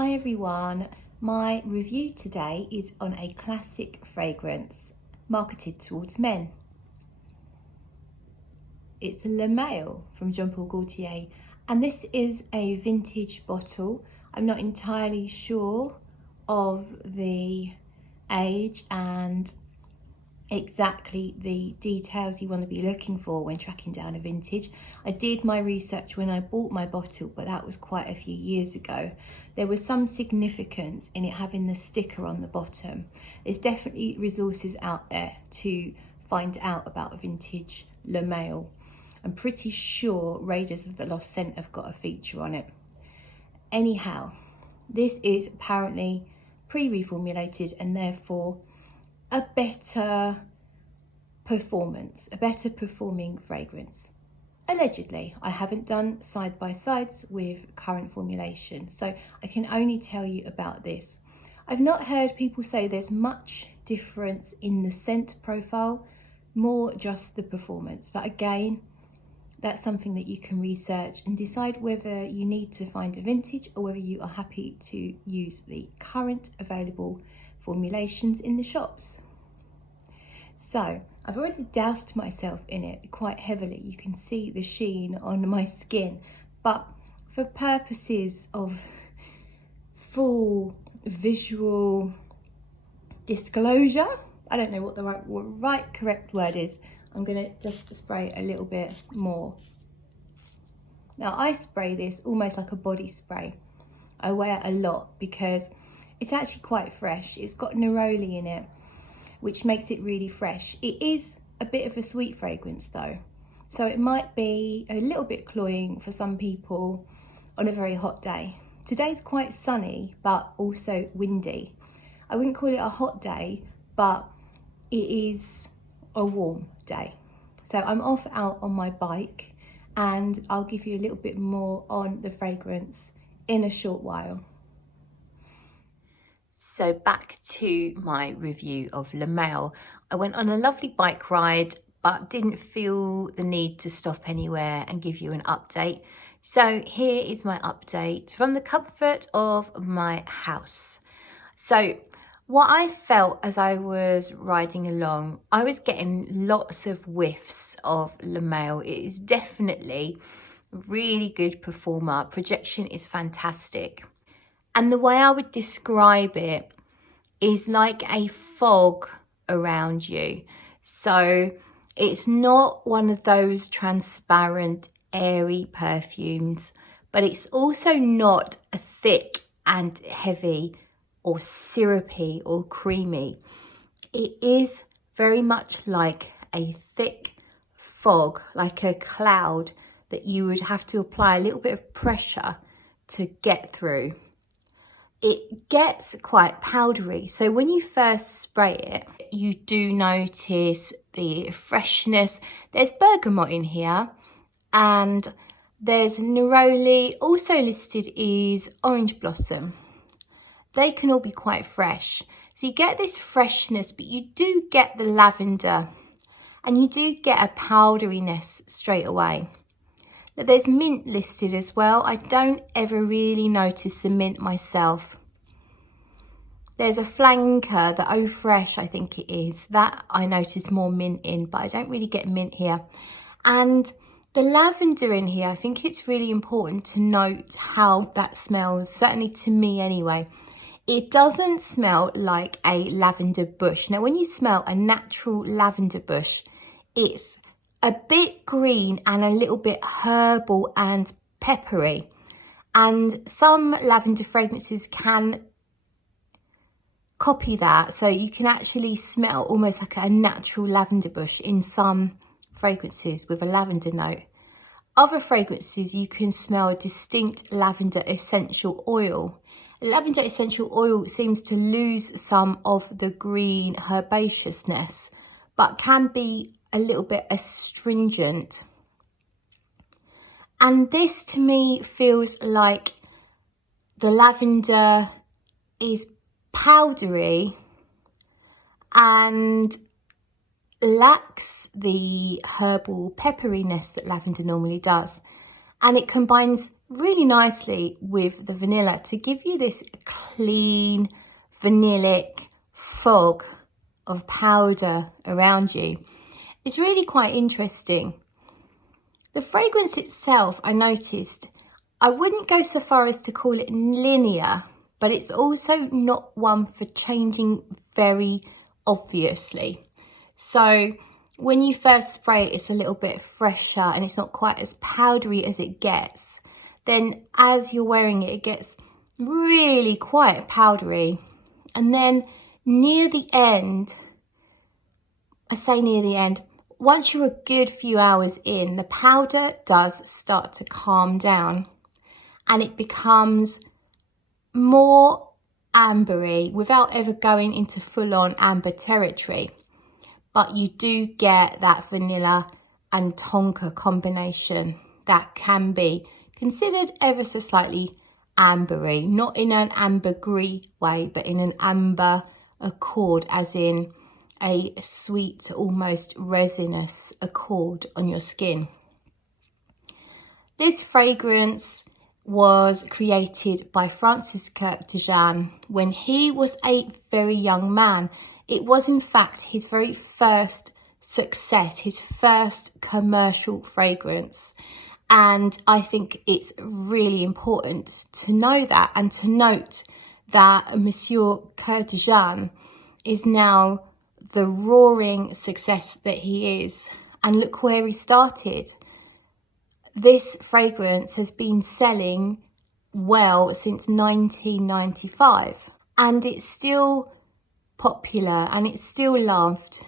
Hi everyone, my review today is on a classic fragrance marketed towards men. It's Le Male from Gaultier, and this is a vintage bottle. I'm not entirely sure of the age and exactly the details you want to be looking for when tracking down a vintage. I did my research when I bought my bottle, but that was quite a few years ago. There was some significance in it having the sticker on the bottom. There's definitely resources out there to find out about a vintage Le Male. I'm pretty sure Raiders of the Lost Scent have got a feature on it. Anyhow, this is apparently pre-reformulated and therefore a better performance, a better performing fragrance. Allegedly. I haven't done side-by-sides with current formulations, so I can only tell you about this. I've not heard people say there's much difference in the scent profile, more just the performance. But again, that's something that you can research and decide whether you need to find a vintage or whether you are happy to use the current available formulations in the shops. So I've already doused myself in it quite heavily. You can see the sheen on my skin, but for purposes of full visual disclosure, I don't know what the right correct word is. I'm gonna just spray a little bit more. Now I spray this almost like a body spray. I wear a lot because it's actually quite fresh. It's got neroli in it, which makes it really fresh. It is a bit of a sweet fragrance though, so it might be a little bit cloying for some people on a very hot day. Today's quite sunny, but also windy. I wouldn't call it a hot day, but it is a warm day. So I'm off out on my bike and I'll give you a little bit more on the fragrance in a short while. So back to my review of Le Male. I went on a lovely bike ride, but didn't feel the need to stop anywhere and give you an update. So here is my update from the comfort of my house. So what I felt as I was riding along, I was getting lots of whiffs of Le Male. It is definitely a really good performer. Projection is fantastic. And the way I would describe it is like a fog around you. So it's not one of those transparent, airy perfumes, but it's also not a thick and heavy or syrupy or creamy. It is very much like a thick fog, like a cloud that you would have to apply a little bit of pressure to get through. It gets quite powdery, so when you first spray it, you do notice the freshness. There's bergamot in here and there's neroli. Also listed is orange blossom. They can all be quite fresh. So you get this freshness, but you do get the lavender and you do get a powderiness straight away. There's mint listed as well. I don't ever really notice the mint myself. There's a flanker, the Eau Fresh, I think it is. That I notice more mint in, but I don't really get mint here. And the lavender in here, I think it's really important to note how that smells, certainly to me anyway. It doesn't smell like a lavender bush. Now, when you smell a natural lavender bush, it's a bit green and a little bit herbal and peppery. And some lavender fragrances can copy that. So you can actually smell almost like a natural lavender bush in some fragrances with a lavender note. Other fragrances, you can smell a distinct lavender essential oil. Lavender essential oil seems to lose some of the green herbaceousness, but can be a little bit astringent. And this to me feels like the lavender is powdery and lacks the herbal pepperiness that lavender normally does. and it combines really nicely with the vanilla to give you this clean vanillic fog of powder around you. It's really quite interesting. The fragrance itself, I noticed, I wouldn't go so far as to call it linear, but it's also not one for changing very obviously. So when you first spray it, it's a little bit fresher and it's not quite as powdery as it gets. Then as you're wearing it, it gets really quite powdery. And then near the end, I say near the end, once you're a good few hours in, the powder does start to calm down and it becomes more ambery without ever going into full-on amber territory. But you do get that vanilla and tonka combination that can be considered ever so slightly ambery, not in an ambergris way, but in an amber accord, as in a sweet, almost resinous accord on your skin. This fragrance was created by Francis Kurkdjian when he was a very young man. It was in fact his very first success, his first commercial fragrance. And I think it's really important to know that and to note that Monsieur Kurkdjian is now the roaring success that he is. And look where he started. This fragrance has been selling well since 1995 and it's still popular and it's still loved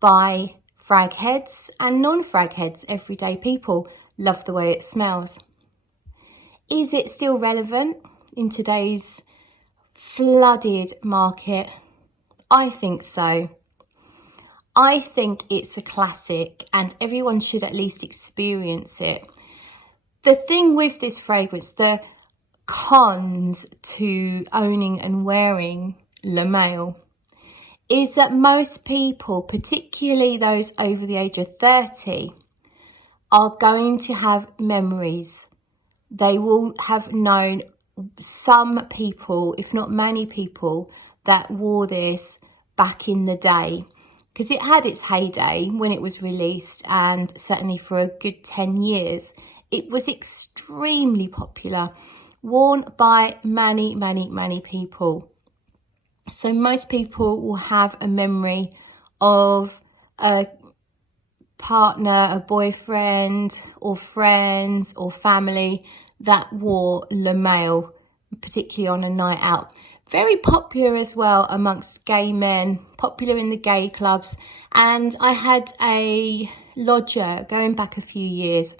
by frag heads and non-frag heads. Everyday people love the way it smells. Is it still relevant in today's flooded market? I think so. I think it's a classic and everyone should at least experience it. The thing with this fragrance, the cons to owning and wearing Le Male, is that most people, particularly those over the age of 30, are going to have memories. They will have known some people, if not many people, that wore this back in the day, because it had its heyday when it was released, and certainly for a good 10 years it was extremely popular, worn by many people. So most people will have a memory of a partner, a boyfriend or friends or family that wore Le Male, particularly on a night out. Very popular as well amongst gay men, popular in the gay clubs. And I had a lodger going back a few years,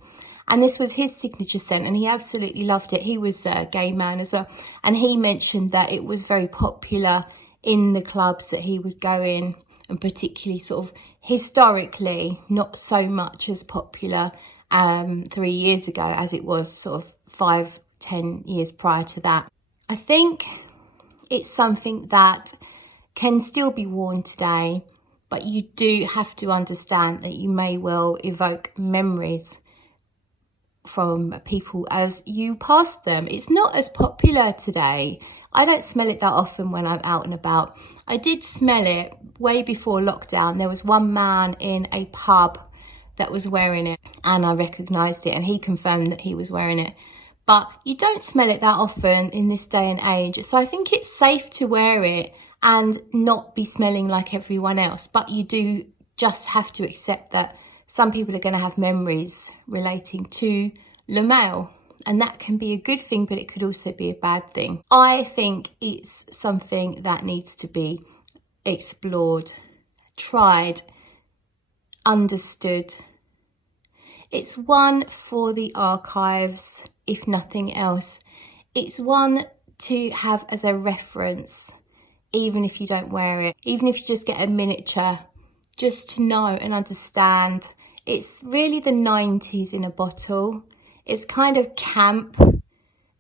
and this was his signature scent and he absolutely loved it. He was a gay man as well, and he mentioned that it was very popular in the clubs that he would go in, and particularly sort of historically not so much as popular 3 years ago as it was sort of 5-10 years prior to that. I think it's something that can still be worn today, but you do have to understand that you may well evoke memories from people as you pass them. It's not as popular today. I don't smell it that often when I'm out and about. I did smell it way before lockdown. There was one man in a pub that was wearing it and I recognised it, and he confirmed that he was wearing it. But you don't smell it that often in this day and age. So I think it's safe to wear it and not be smelling like everyone else. But you do just have to accept that some people are going to have memories relating to Le Male. And that can be a good thing, but it could also be a bad thing. I think it's something that needs to be explored, tried, understood. It's one for the archives, if nothing else. It's one to have as a reference, even if you don't wear it, even if you just get a miniature, just to know and understand. It's really the 90s in a bottle. It's kind of camp.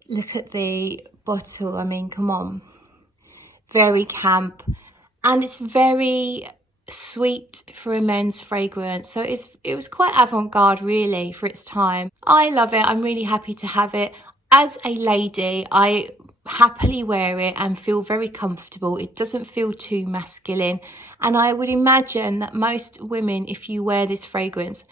Look at the bottle, I mean, come on. Very camp. And it's very sweet for a men's fragrance. So it was quite avant-garde really for its time. I love it. I'm really happy to have it. As a lady, I happily wear it and feel very comfortable. It doesn't feel too masculine. And I would imagine that most women, if you wear this fragrance,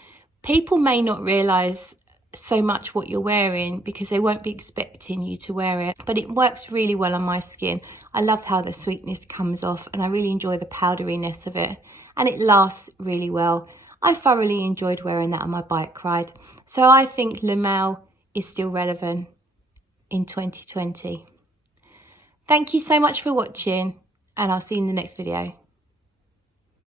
people may not realise so much what you're wearing because they won't be expecting you to wear it, but it works really well on my skin. I love how the sweetness comes off, and I really enjoy the powderiness of it, and it lasts really well. I thoroughly enjoyed wearing that on my bike ride, so I think Le Male is still relevant in 2020. Thank you so much for watching, and I'll see you in the next video.